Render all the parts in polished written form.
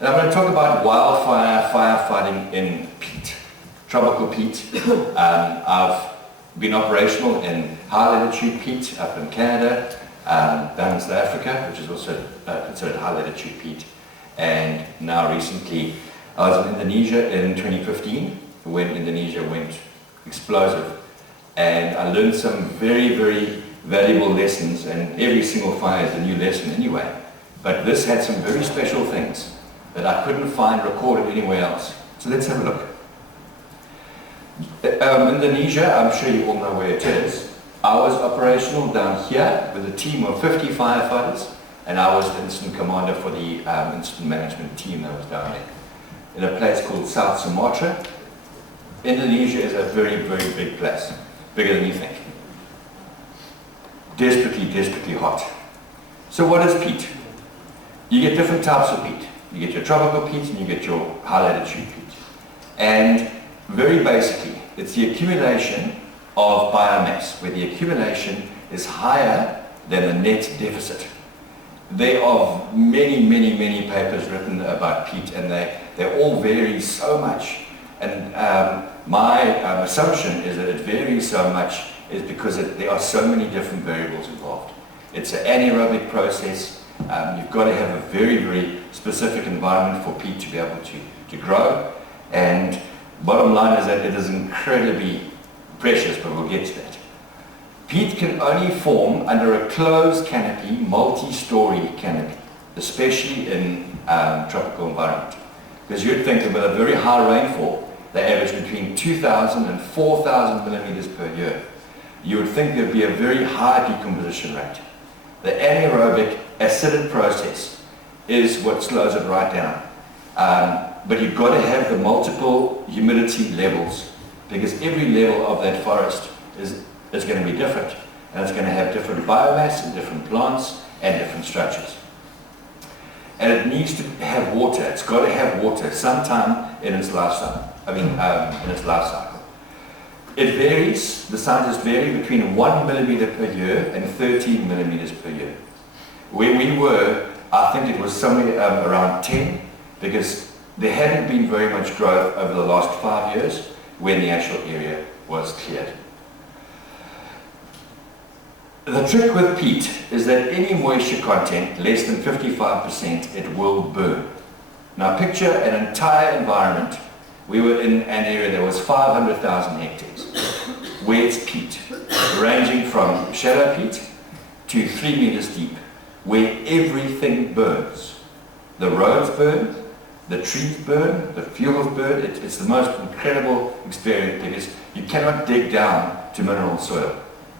And I'm going to talk about wildfire firefighting in peat, tropical peat. I've been operational in high latitude peat up in Canada, down in South Africa, which is also considered high latitude peat. And now recently, I was in Indonesia in 2015, when Indonesia went explosive. And I learned some very, very valuable lessons, and every single fire is a new lesson anyway. But this had some very special things that I couldn't find recorded anywhere else. So let's have a look. Indonesia, I'm sure you all know where it is. I was operational down here with a team of 50 firefighters, and I was the incident commander for the incident management team that was down there in a place called South Sumatra. Indonesia is a very, very big place, bigger than you think. Desperately, desperately hot. So what is peat? You get different types of peat. You get your tropical peat and you get your high latitude peat. And very basically, it's the accumulation of biomass, where the accumulation is higher than the net deficit. There are many, many, many papers written about peat, and they all vary so much. And my assumption is that it varies so much is because there are so many different variables involved. It's an anaerobic process. You've got to have a very, very specific environment for peat to be able to grow. And bottom line is that it is incredibly precious, but we'll get to that. Peat can only form under a closed canopy, multi-story canopy, especially in tropical environment. Because you'd think that with a very high rainfall, they average between 2,000 and 4,000 millimeters per year. You would think there'd be a very high decomposition rate. The anaerobic acidic process is what slows it right down. But you've got to have the multiple humidity levels, because every level of that forest is going to be different, and it's going to have different biomass and different plants and different structures. And it needs to have water. It's got to have water sometime in its life cycle. In its life cycle. It varies. The scientists vary between 1 millimeter per year and 13 millimeters per year. Where we were, I think it was somewhere around 10, because there hadn't been very much growth over the last 5 years when the actual area was cleared. The trick with peat is that any moisture content less than 55%, it will burn. Now picture an entire environment. We were in an area that was 500,000 hectares, where it's peat, ranging from shallow peat to 3 meters deep, where everything burns. The roads burn, the trees burn, the fuels burn. It's the most incredible experience, because you cannot dig down to mineral soil.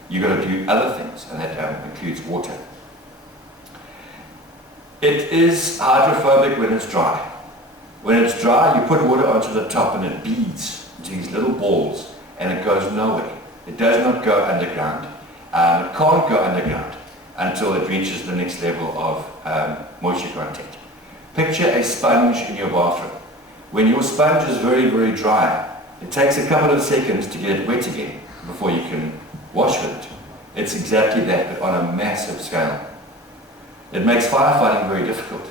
You've got to do other things, and that includes water. It is hydrophobic when it's dry. When it's dry, you put water onto the top and it beads into these little balls, and it goes nowhere. It does not go underground. It can't go underground until it reaches the next level of moisture content. Picture a sponge in your bathroom. When your sponge is very, very dry, it takes a couple of seconds to get it wet again before you can wash with it. It's exactly that, but on a massive scale. It makes firefighting very difficult,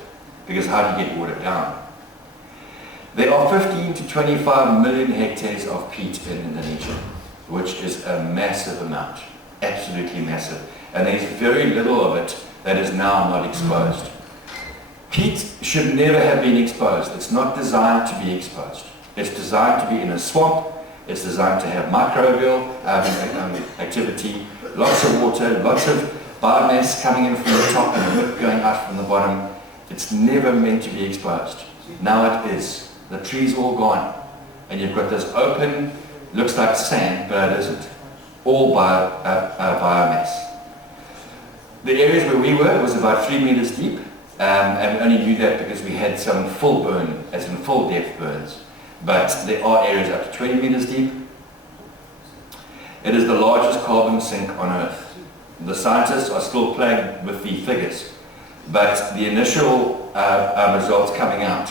because how do you get water down? There are 15 to 25 million hectares of peat in Indonesia, which is a massive amount, absolutely massive. And there's very little of it that is now not exposed. Peat should never have been exposed. It's not designed to be exposed. It's designed to be in a swamp. It's designed to have microbial activity, lots of water, lots of biomass coming in from the top and a bit going out from the bottom. It's never meant to be exposed. Now it is. The trees are all gone, and you've got this open, looks like sand, but it isn't. All biomass. The areas where we were was about 3 meters deep, and we only knew that because we had some full burn, as in full depth burns. But there are areas up to 20 meters deep. It is the largest carbon sink on Earth. The scientists are still playing with the figures, but the initial results coming out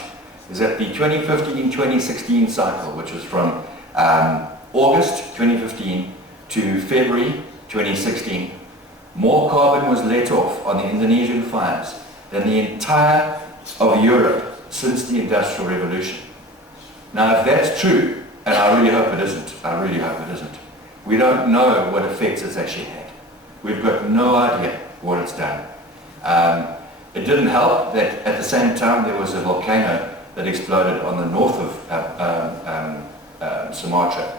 is that the 2015-2016 cycle, which was from August 2015 to February 2016, more carbon was let off on the Indonesian fires than the entire of Europe since the Industrial Revolution. Now, if that's true, and I really hope it isn't, we don't know what effects it's actually had. We've got no idea what it's done. It didn't help that at the same time there was a volcano that exploded on the north of Sumatra.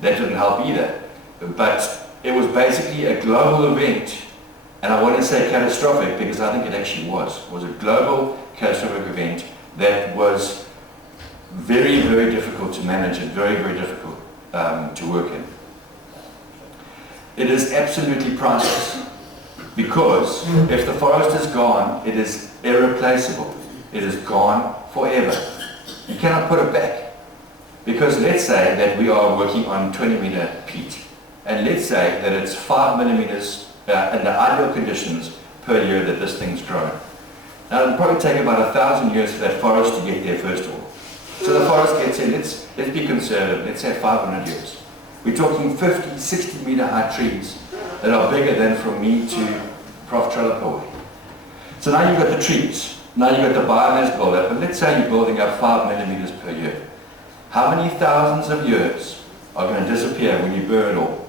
That didn't help either. But it was basically a global event, and I want to say catastrophic because I think it actually was. It was a global catastrophic event that was very, very difficult to manage and very, very difficult to work in. It is absolutely priceless because if the forest is gone, it is irreplaceable. It is gone forever. You cannot put it back. Because let's say that we are working on 20-meter peat, and let's say that it's 5 millimeters in the ideal conditions per year that this thing's grown. Now it'll probably take about 1,000 years for that forest to get there first of all. So the forest gets in, let's be conservative, let's say 500 years. We're talking 50, 60 meter high trees that are bigger than from me to Prof. Trevor. So now you've got the trees, now you've got the biomass build-up, and let's say you're building up 5 millimeters per year. How many thousands of years are going to disappear when you burn it all?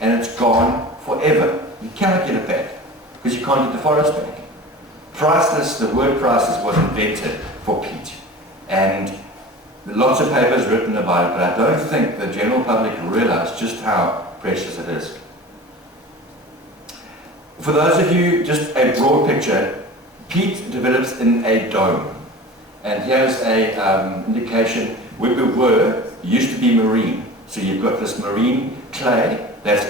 And it's gone forever. You cannot get it back because you can't get the forest back. Priceless, the word priceless was invented for peat. And lots of papers written about it, but I don't think the general public realize just how precious it is. For those of you, just a broad picture, peat develops in a dome. And here's a indication where we were, used to be marine. So you've got this marine clay that's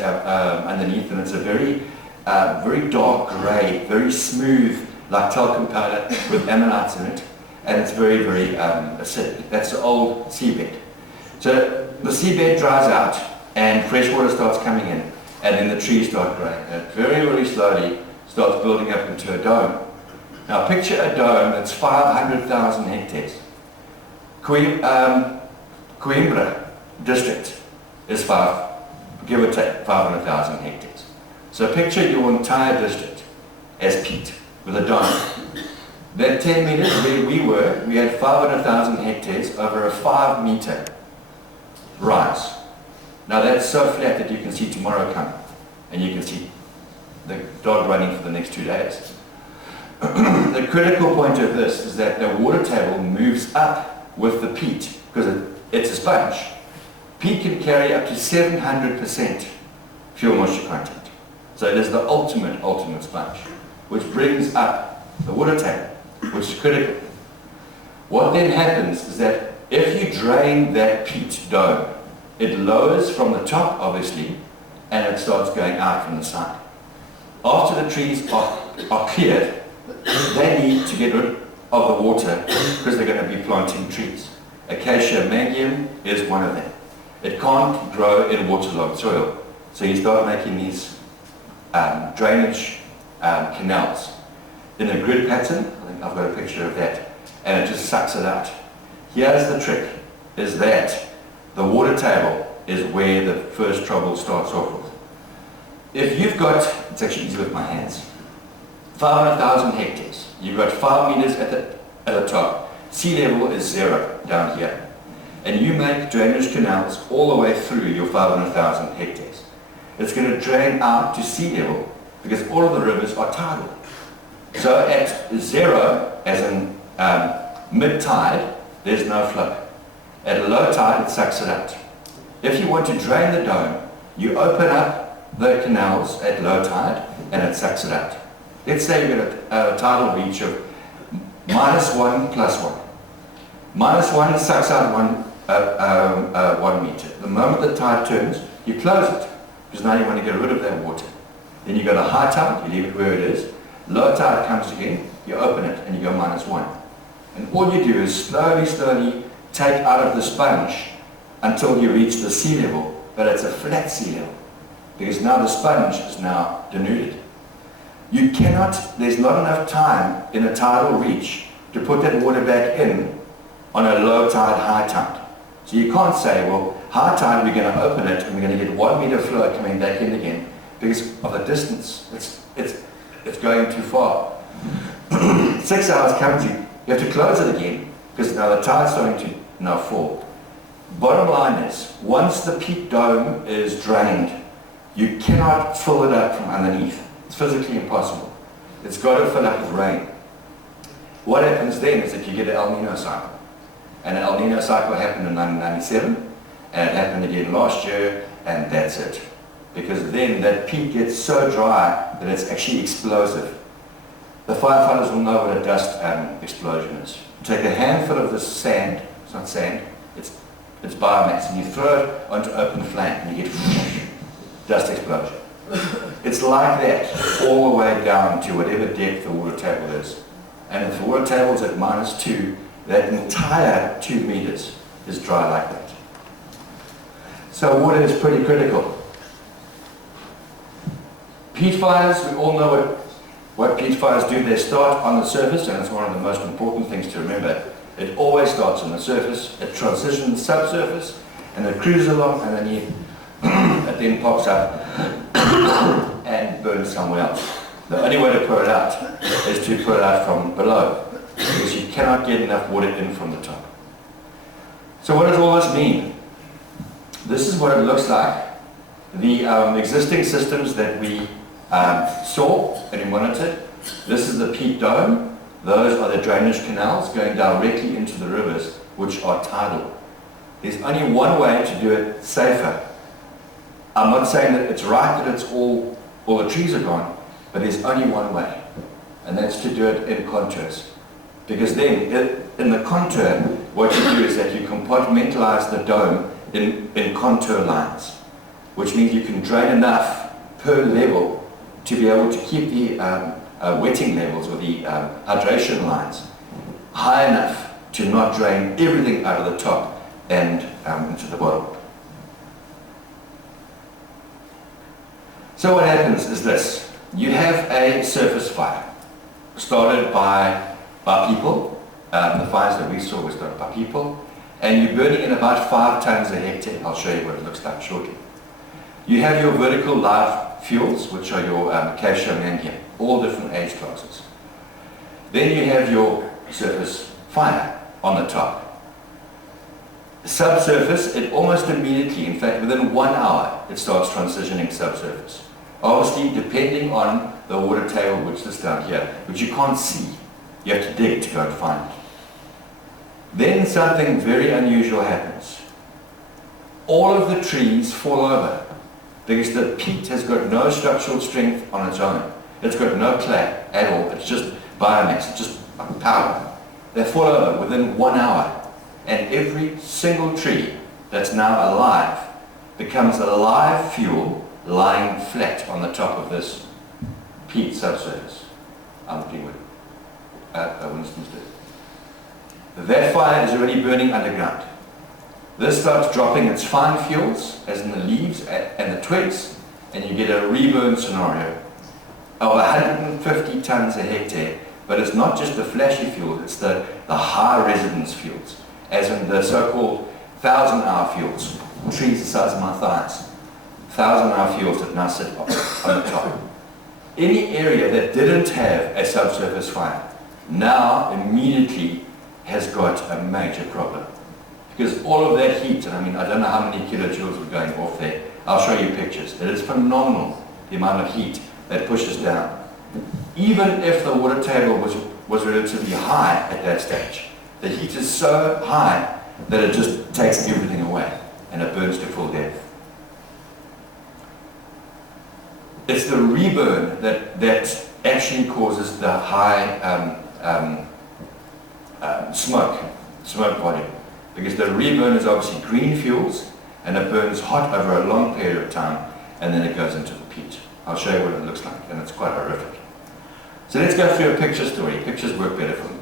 underneath, and it's a very, very dark grey, very smooth, like talcum powder with ammonites in it. And it's very, very acidic. That's the old seabed. So the seabed dries out and fresh water starts coming in, and then the trees start growing. And it very, very slowly starts building up into a dome. Now picture a dome that's 500,000 hectares. Coimbra district is give or take 500,000 hectares. So picture your entire district as peat with a dome. That 10 meters where we were, we had 500,000 hectares over a 5-meter rise. Now that's so flat that you can see tomorrow coming, and you can see the dog running for the next 2 days. The critical point of this is that the water table moves up with the peat because it's a sponge. Peat can carry up to 700% fuel moisture content. So it is the ultimate sponge, which brings up the water table, which is critical. What then happens is that if you drain that peat dome, it lowers from the top, obviously, and it starts going out from the side. After the trees are cleared, they need to get rid of the water because they're going to be planting trees. Acacia mangium is one of them. It can't grow in waterlogged soil. So you start making these drainage canals in a grid pattern. I think I've got a picture of that. And it just sucks it out. Here's the trick, is that the water table is where the first trouble starts off with. If you've got, it's actually easy with my hands, 500,000 hectares, you've got 5 meters at the top, sea level is 0 down here. And you make drainage canals all the way through your 500,000 hectares. It's going to drain out to sea level because all of the rivers are tidal. So at 0, as in mid-tide, there's no flow. At a low tide, it sucks it out. If you want to drain the dome, you open up the canals at low tide and it sucks it out. Let's say you've got a tidal reach of -1 + 1. -1 sucks out 1 meter. The moment the tide turns, you close it because now you want to get rid of that water. Then you go to high tide, you leave it where it is. Low tide comes again, you open it and you go -1. And all you do is slowly take out of the sponge until you reach the sea level, but it's a flat sea level because now the sponge is now denuded. You cannot, there's not enough time in a tidal reach to put that water back in on a low tide, high tide. So you can't say, well, high tide we're going to open it and we're going to get 1 meter flow coming back in again because of the distance. It's going too far. 6 hours comes, you have to close it again because now the tide's starting to now fall. Bottom line is, once the peat dome is drained, you cannot fill it up from underneath. It's physically impossible. It's got to fill up with rain. What happens then is that you get an El Nino cycle. And an El Nino cycle happened in 1997, and it happened again last year, and that's it. Because then that peat gets so dry that it's actually explosive. The firefighters will know what a dust explosion is. You take a handful of this sand, it's not sand, it's biomass, and you throw it onto open flame, and you get dust explosion. It's like that all the way down to whatever depth the water table is. And if the water table is at -2, that entire 2 meters is dry like that. So water is pretty critical. Peat fires, we all know what peat fires do. They start on the surface, and it's one of the most important things to remember. It always starts on the surface, it transitions subsurface, and it cruises along underneath, it then pops up and burns somewhere else. The only way to put it out is to put it out from below, because you cannot get enough water in from the top. So what does all this mean? This is what it looks like. The existing systems that we saw and we monitored. This is the peat dome. Those are the drainage canals going directly into the rivers, which are tidal. There's only one way to do it safer. I'm not saying that it's right that it's all the trees are gone, but there's only one way, and that's to do it in contours. Because then, in the contour, what you do is that you compartmentalize the dome in contour lines, which means you can drain enough per level to be able to keep the wetting levels or the hydration lines high enough to not drain everything out of the top and into the bottom. So what happens is this. You have a surface fire started by people. The fires that we saw were started by people, and you're burning in about 5 tons a hectare. I'll show you what it looks like shortly. You have your vertical live fuels, which are your acacia mangan, all different age classes. Then you have your surface fire on the top. Subsurface, it almost immediately, in fact within 1 hour, it starts transitioning subsurface. Obviously, depending on the water table, which is down here, which you can't see. You have to dig to go and find it. Then something very unusual happens. All of the trees fall over because the peat has got no structural strength on its own. It's got no clay at all. It's just biomass. It's just powder. They fall over within 1 hour, and every single tree that's now alive becomes a live fuel lying flat on the top of this peat subsurface. I'm looking with Winston's did. That fire is already burning underground. This starts dropping its fine fuels, as in the leaves and the twigs, and you get a reburn scenario of 150 tons a hectare. But it's not just the flashy fuels, it's the high residence fuels, as in the so-called 1,000-hour fuels, trees the size of my thighs. 1,000-hour fuels that now sit on the top. Any area that didn't have a subsurface fire now immediately has got a major problem. Because all of that heat, and I mean, I don't know how many kilojoules were going off there. I'll show you pictures. It is phenomenal, the amount of heat that pushes down. Even if the water table was relatively high at that stage, the heat is so high that it just takes everything away and it burns to full depth. It's the reburn that actually causes the high smoke volume. Because the reburn is obviously green fuels, and it burns hot over a long period of time, and then it goes into the peat. I'll show you what it looks like, and it's quite horrific. So let's go through a picture story. Pictures work better for me.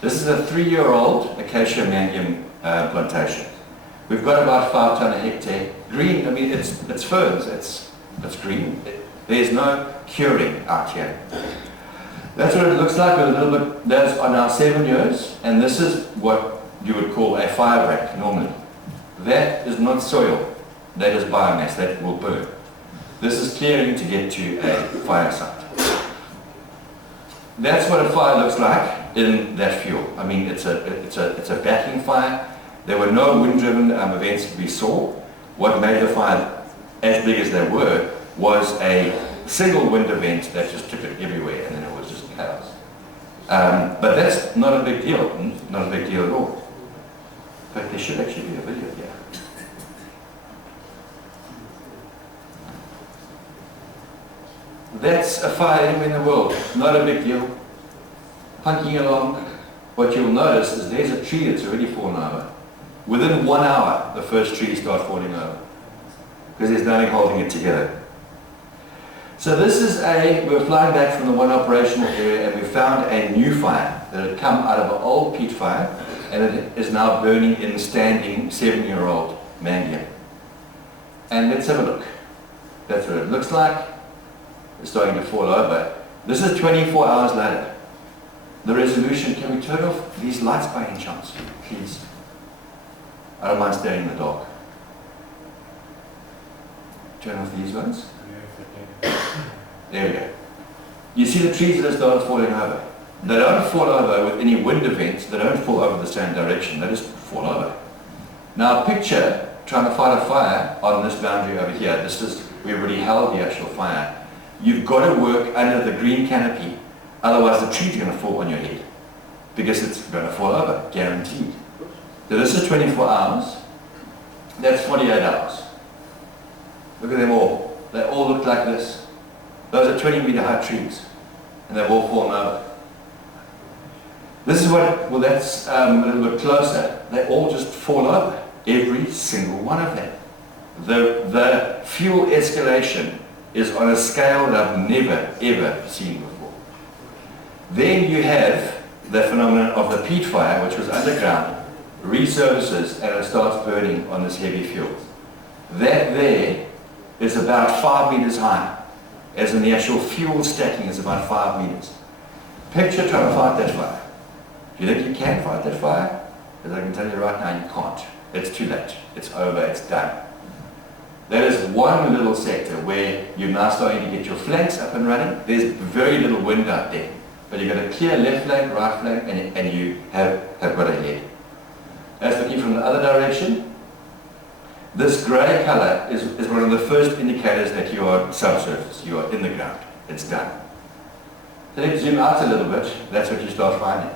This is a 3-year-old acacia mangan plantation. We've got about 5 ton a hectare. Green, I mean, it's ferns, it's green. There's no curing out here. That's what it looks like with a little bit. Those are now 7 years, and this is what you would call a fire break normally. That is not soil, that is biomass, that will burn. This is clearing to get to a fire site. That's what a fire looks like. in that fuel. I mean, it's a backing fire. There were no wind-driven events that we saw. What made the fire as big as they were was a single wind event that just took it everywhere, and then it was just chaos. But that's not a big deal, not a big deal at all. But there should actually be a video here. That's a fire anywhere in the world, not a big deal. Hunking along, what you'll notice is there's a tree that's already fallen over. Within 1 hour, the first tree starts falling over, because there's nothing holding it together. So this is we're flying back from the one operational area, and we found a new fire that had come out of an old peat fire, and it is now burning in standing 7-year-old mangan. And let's have a look. That's what it looks like. It's starting to fall over. This is 24 hours later. The resolution, can we turn off these lights by any chance, please? I don't mind staring in the dark. Turn off these ones. There we go. You see the trees that have started falling over. They don't fall over with any wind events. They don't fall over the same direction. They just fall over. Now picture trying to fight a fire on this boundary over here. We've already held the actual fire. You've got to work under the green canopy, otherwise the tree's going to fall on your head, because it's going to fall over, guaranteed. So this is 24 hours. That's 48 hours. Look at them all. They all look like this. Those are 20-meter high trees, and they've all fallen over. This is well, that's a little bit closer. They all just fall over, every single one of them. The fuel escalation is on a scale that I've never, ever seen before. Then you have the phenomenon of the peat fire, which was underground, resurfaces, and it starts burning on this heavy fuel. That there is about 5 meters high, as in the actual fuel stacking is about 5 meters. Picture trying to fight that fire. Do you think you can fight that fire? As I can tell you right now, you can't. It's too late. It's over. It's done. That is one little sector where you're now starting to get your flanks up and running. There's very little wind out there, but you've got a clear left flank, right flank, and you have got a head. As looking from the other direction, this grey colour is one of the first indicators that you are subsurface, you are in the ground. It's done. So let's zoom out a little bit. That's what you start finding.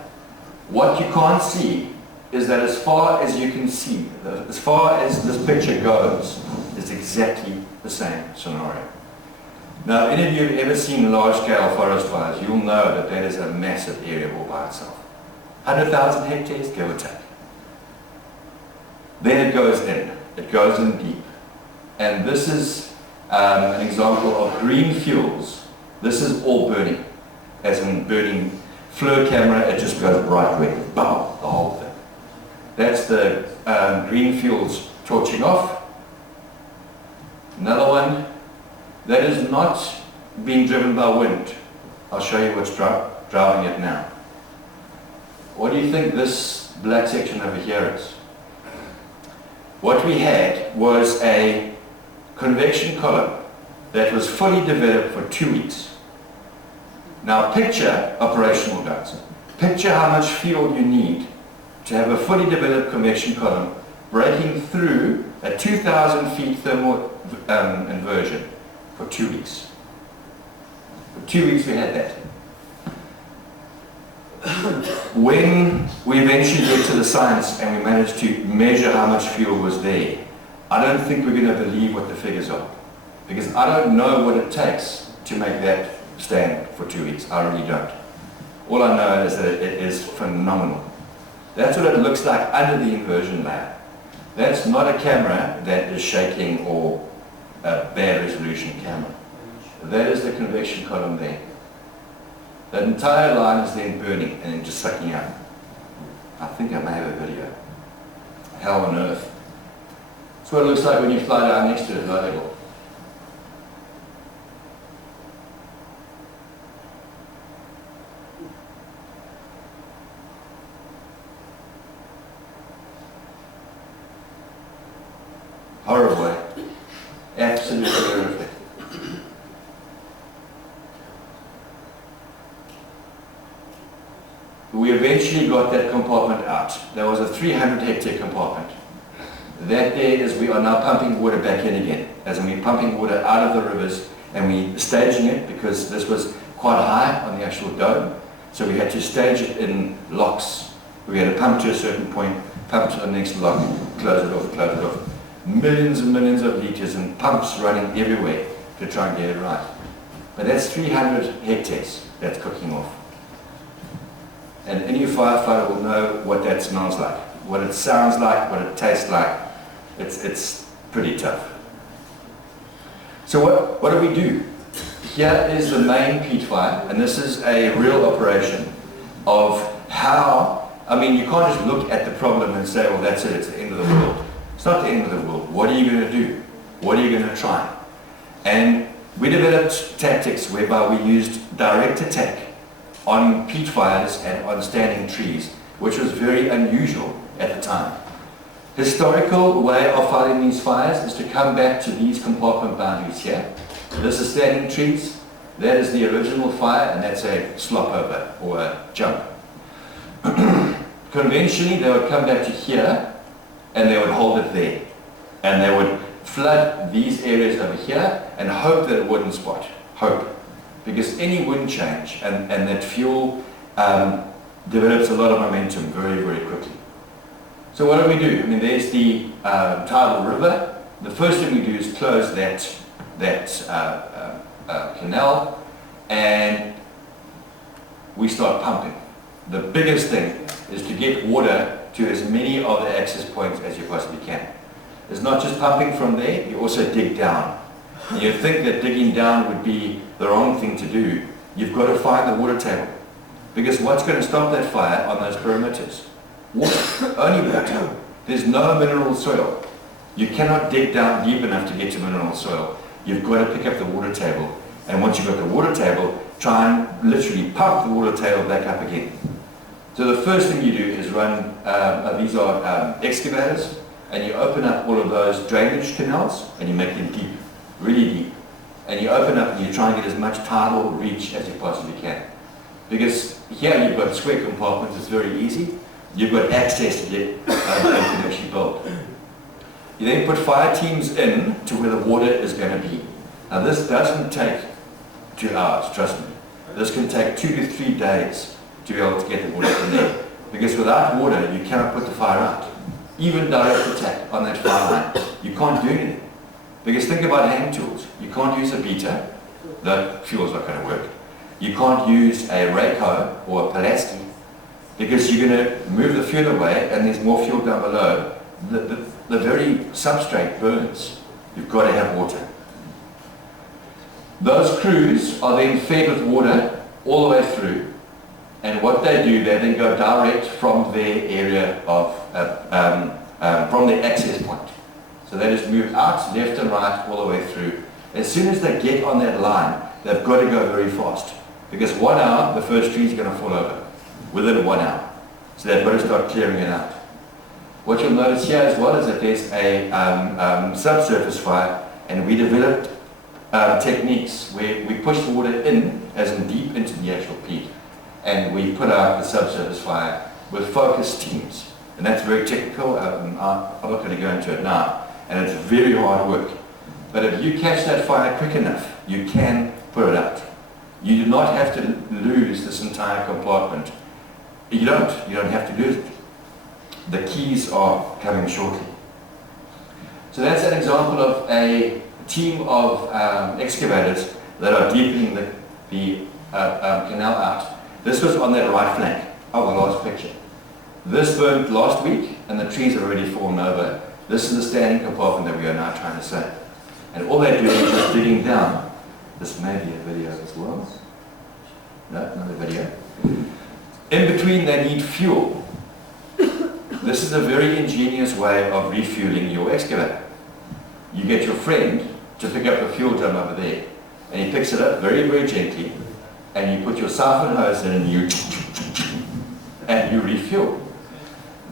What you can't see is that as far as you can see, as far as this picture goes, it's exactly the same scenario. Now, if any of you have ever seen large-scale forest fires, you'll know that that is a massive area all by itself. 100,000 hectares, give or take. Then it goes in deep. And this is an example of green fuels. This is all burning, as in burning FLIR camera, it just goes bright red, boom, the whole thing. That's the green fuels torching off. Another one that is not being driven by wind. I'll show you what's driving it now. What do you think this black section over here is? What we had was a convection column that was fully developed for 2 weeks. Now picture, operational guys, picture how much fuel you need to have a fully developed convection column breaking through a 2,000 feet thermal inversion for 2 weeks. For 2 weeks we had that. When we eventually get to the science and we managed to measure how much fuel was there, I don't think we're going to believe what the figures are, because I don't know what it takes to make that stand for 2 weeks. I really don't. All I know is that it is phenomenal. That's what it looks like under the inversion layer. That's not a camera that is shaking or a bad resolution camera. That is the convection column there. That entire line is then burning and then just sucking up. I think I may have a video. Hell on earth. That's what it looks like when you fly down next to it low level. Horrible, eh? Absolutely horrific. We eventually got that compartment out. There was a 300 hectare compartment. That there is, we are now pumping water back in again, as in we're pumping water out of the rivers and we're staging it because this was quite high on the actual dome. So we had to stage it in locks. We had to pump to a certain point, pump to the next lock, close it off, close it off. Millions and millions of litres and pumps running everywhere to try and get it right. But that's 300 hectares that's cooking off. And any firefighter will know what that smells like, what it sounds like, what it tastes like. It's pretty tough. So what do we do? Here is the main peat fire, and this is a real operation of how, I mean, you can't just look at the problem and say, well, that's it, it's the end of the world. It's not the end of the world. What are you going to do? What are you going to try? And we developed tactics whereby we used direct attack on peat fires and on standing trees, which was very unusual at the time. Historical way of fighting these fires is to come back to these compartment boundaries here. This is standing trees, that is the original fire, and that's a slop over or a jump. Conventionally, they would come back to here and they would hold it there. And they would flood these areas over here and hope that it wouldn't spot. Hope. Because any wind change and that fuel develops a lot of momentum very, very quickly. So what do we do? I mean, there's the tidal river. The first thing we do is close that canal, and we start pumping. The biggest thing is to get water to as many of the access points as you possibly can. It's not just pumping from there, you also dig down. And you'd think that digging down would be the wrong thing to do. You've got to find the water table. Because what's going to stop that fire on those perimeters? Water, only water. There's no mineral soil. You cannot dig down deep enough to get to mineral soil. You've got to pick up the water table. And once you've got the water table, try and literally pump the water table back up again. So the first thing you do is run, these are excavators, and you open up all of those drainage canals and you make them deep, really deep. And you open up and you try and get as much tidal reach as you possibly can. Because here you've got square compartments, it's very easy. You've got access to get you can actually build. You then put fire teams in to where the water is going to be. Now this doesn't take 2 hours, trust me. This can take 2 to 3 days to be able to get the water in there. Because without water, you cannot put the fire out. Even direct attack on that fire line, you can't do anything. Because think about hand tools. You can't use a beater, the fuel's not going to work. You can't use a rake hoe or a Pulaski, because you're going to move the fuel away and there's more fuel down below. The very substrate burns. You've got to have water. Those crews are then fed with water all the way through, and what they do, they then go direct from their area of, from their access point. So they just move out, left and right, all the way through. As soon as they get on that line, they've got to go very fast. Because 1 hour, the first tree is going to fall over. Within 1 hour. So they've got to start clearing it out. What you'll notice here as well is that there's a subsurface fire, and we developed techniques where we push the water in, as in deep into the actual peat, and we put out the subsurface fire with focus teams. And that's very technical. I'm not going to go into it now. And it's very hard work. But if you catch that fire quick enough, you can put it out. You do not have to lose this entire compartment. You don't have to lose it. The keys are coming shortly. So that's an example of a team of excavators that are deepening the canal out. This was on that right flank of the last picture. This burned last week and the trees are already fallen over. This is the standing compartment that we are now trying to save. And all they're doing is just digging down. This may be a video as well. No, not a video. In between they need fuel. This is a very ingenious way of refueling your excavator. You get your friend to pick up the fuel drum over there, and he picks it up very, very gently, and you put your siphon hose in and you refuel.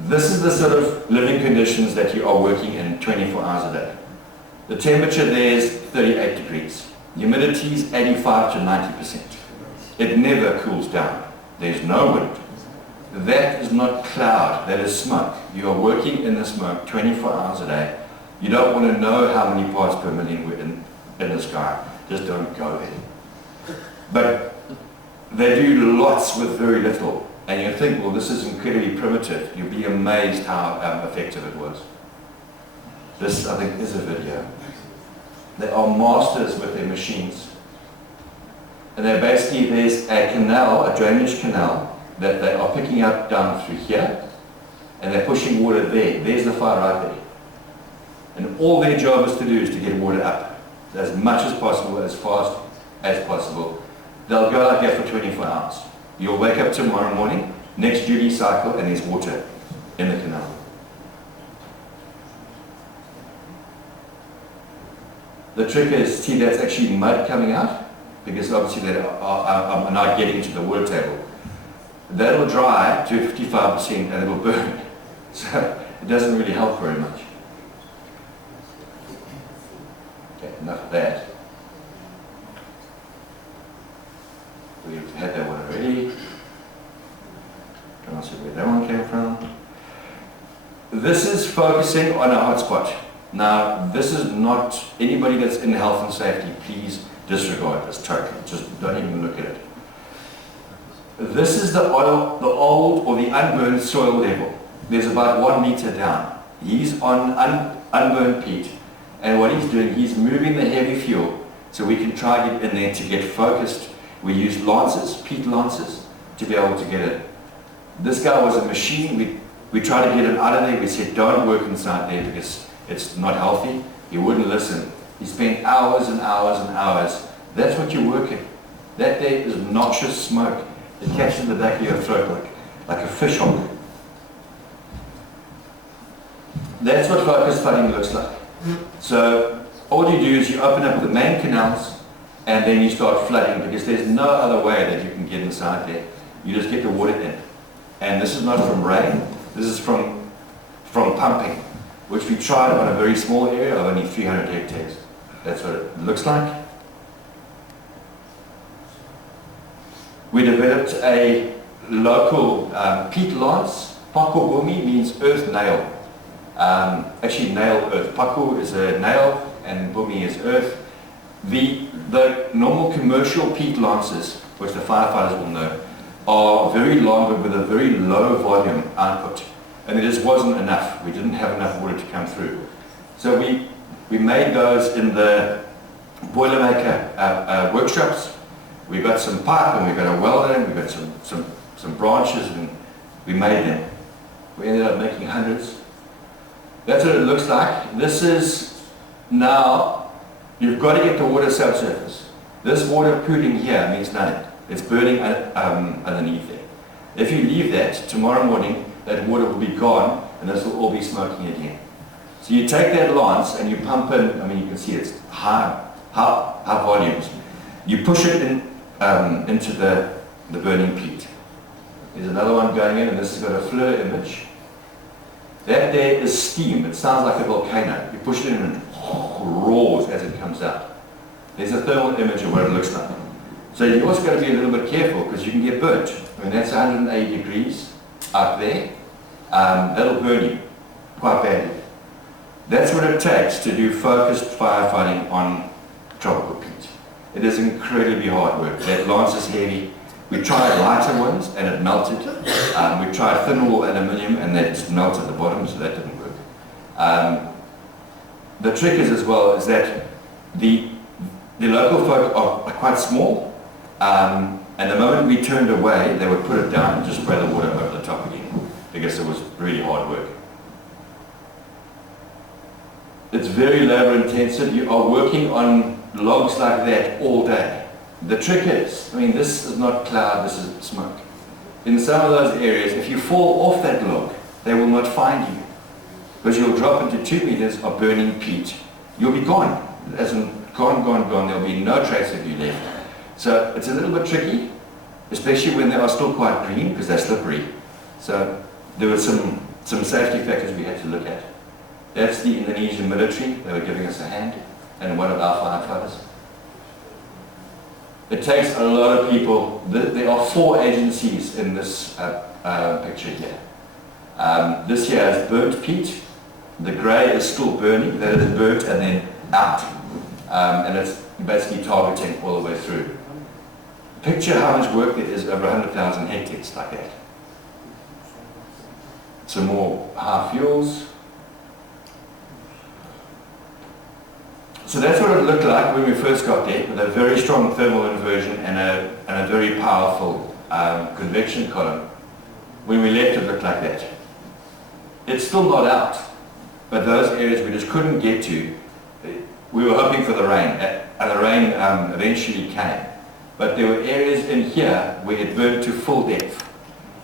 This is the sort of living conditions that you are working in 24 hours a day. The temperature there is 38 degrees. Humidity is 85 to 90%. It never cools down. There's no wind. that is not cloud, that is smoke. You are working in the smoke 24 hours a day. You don't want to know how many parts per million were in the sky. Just don't go there. But they do lots with very little. And you think, well, this is incredibly primitive. You'll be amazed how effective it was. This, I think, is a video. They are masters with their machines. And they're basically, there's a canal, a drainage canal, that they are picking up down through here, and they're pushing water there. There's the fire right there. And all their job is to do is to get water up as much as possible, as fast as possible. They'll go like that for 24 hours. You'll wake up tomorrow morning, next duty cycle, and there's water in the canal. The trick is, see, that's actually mud coming out, because obviously they are not getting to the water table. That'll dry to 55% and it'll burn. So it doesn't really help very much. Okay, enough of that. We've had that one already. Can't see where that one came from. This is focusing on a hotspot. Now, this is not, anybody that's in health and safety, please disregard this totally. Just don't even look at it. This is the old or the unburned soil level. There's about 1 meter down. He's on unburned peat. And what he's doing, he's moving the heavy fuel so we can try to get in there to get focused. We use lances, peat lances, to be able to get it. This guy was a machine. We tried to get him out of there. We said, don't work inside there because it's not healthy. He wouldn't listen. He spent hours and hours and hours. That's what you're working. That there is noxious smoke. It catches in the back of your throat like a fish hook. That's what focus flooding looks like. So all you do is you open up the main canals and then you start flooding, because there's no other way that you can get inside there. You just get the water in. And this is not from rain. This is from pumping, which we tried on a very small area of only 300 hectares. That's what it looks like. We developed a local peat lance. Paku bumi means earth nail. Actually nail earth. Paku is a nail and bumi is earth. The normal commercial peat lances, which the firefighters will know, are very long but with a very low volume output. And it just wasn't enough. We didn't have enough water to come through. So we made those in the Boilermaker workshops. We got some pipe and we got a welder and we got some branches and we made them. We ended up making hundreds. That's what it looks like. This is now, you've got to get the water subsurface. This water pooling here means nothing. It's burning underneath there. If you leave that, tomorrow morning, that water will be gone and this will all be smoking again. So you take that lance and you pump in, I mean you can see it's high volumes. You push it in, into the burning peat. There's another one going in and this has got a FLIR image. That there is steam. It sounds like a volcano. You push it in and it roars as it comes out. There's a thermal image of what it looks like. So you also got to be a little bit careful because you can get burnt. I mean that's 180 degrees out there. That'll burn you quite badly. That's what it takes to do focused firefighting on tropical peat. It is incredibly hard work. That lance is heavy. We tried lighter ones and it melted. We tried thin wall aluminium and that just melted at the bottom, so that didn't work. The trick is as well is that the local folk are quite small, and the moment we turned away, they would put it down and just spray the water over the top again, because it was really hard work. It's very labor intensive. You are working on logs like that all day. The trick is, I mean, this is not cloud, this is smoke. In some of those areas, if you fall off that log, they will not find you, because you'll drop into 2 meters of burning peat. You'll be gone, as in gone. There'll be no trace of you left. So it's a little bit tricky, especially when they are still quite green, because they're slippery. So there were some safety factors we had to look at. That's the Indonesian military. They were giving us a hand, and one of our firefighters. It takes a lot of people. There are 4 agencies in this picture here. This here is burnt peat. The grey is still burning, that is burnt and then out. And it's basically targeting all the way through. Picture how much work there is over 100,000 hectares like that. Some more high fuels. So that's what it looked like when we first got there, with a very strong thermal inversion and a very powerful convection column. When we left, it looked like that. It's still not out, but those areas we just couldn't get to, we were hoping for the rain, and the rain eventually came. But there were areas in here where it burned to full depth,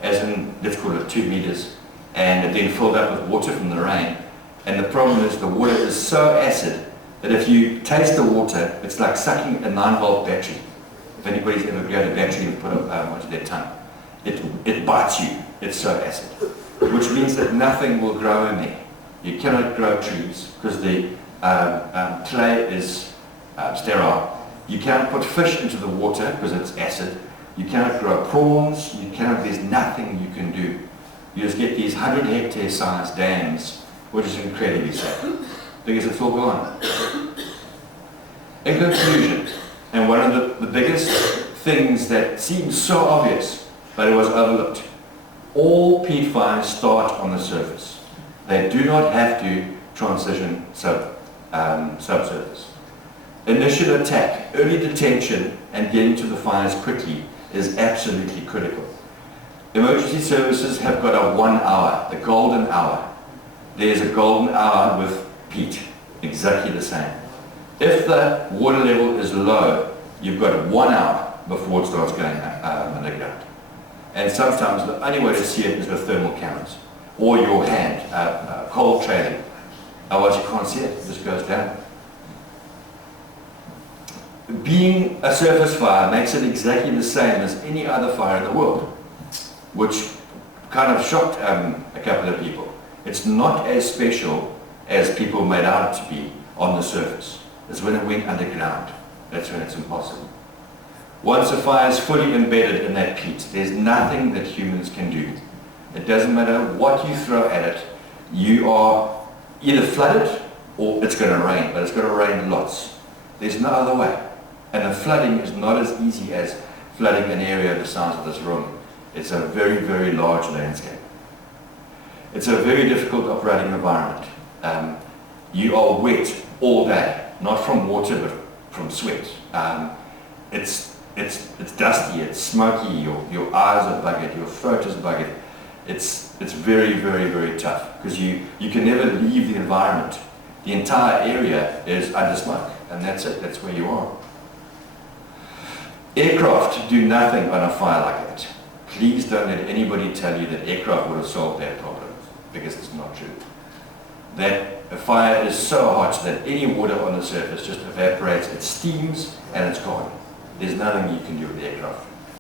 as in, let's call it 2 meters, and it then filled up with water from the rain. And the problem is the water is so acid that if you taste the water, it's like sucking a 9-volt battery. If anybody's ever grabbed a battery and put it onto their tongue, it bites you. It's so acid, which means that nothing will grow in there. You cannot grow trees because the clay is sterile. You cannot put fish into the water because it's acid. You cannot grow prawns. There's nothing you can do. You just get these 100-hectare sized dams, which is incredibly sad because it's all gone. In conclusion, and one of the biggest things that seems so obvious, but it was overlooked, all peat fires start on the surface. They do not have to transition subsurface. Initial attack, early detection, and getting to the fires quickly is absolutely critical. Emergency services have got a 1 hour, the golden hour. There's a golden hour with peat, exactly the same. If the water level is low, you've got 1 hour before it starts going underground. And sometimes the only way to see it is with thermal cameras or your hand, cold trailing. Otherwise you can't see it, it just goes down. Being a surface fire makes it exactly the same as any other fire in the world, which kind of shocked a couple of people. It's not as special as people made out to be on the surface. It's when it went underground. That's when it's impossible. Once a fire is fully embedded in that peat, there's nothing that humans can do. It doesn't matter what you throw at it. You are either flooded or it's going to rain, but it's going to rain lots. There's no other way. And the flooding is not as easy as flooding an area the size of this room. It's a very, very large landscape. It's a very difficult operating environment. You are wet all day, not from water, but from sweat. It's dusty, it's smoky, your eyes are buggered, your throat is buggered. It's very, very, very tough because you can never leave the environment. The entire area is under smoke, and that's it, that's where you are. Aircraft do nothing on a fire like that. Please don't let anybody tell you that aircraft would have solved that problem, because it's not true. That a fire is so hot that any water on the surface just evaporates, it steams, and it's gone. There's nothing you can do with the aircraft.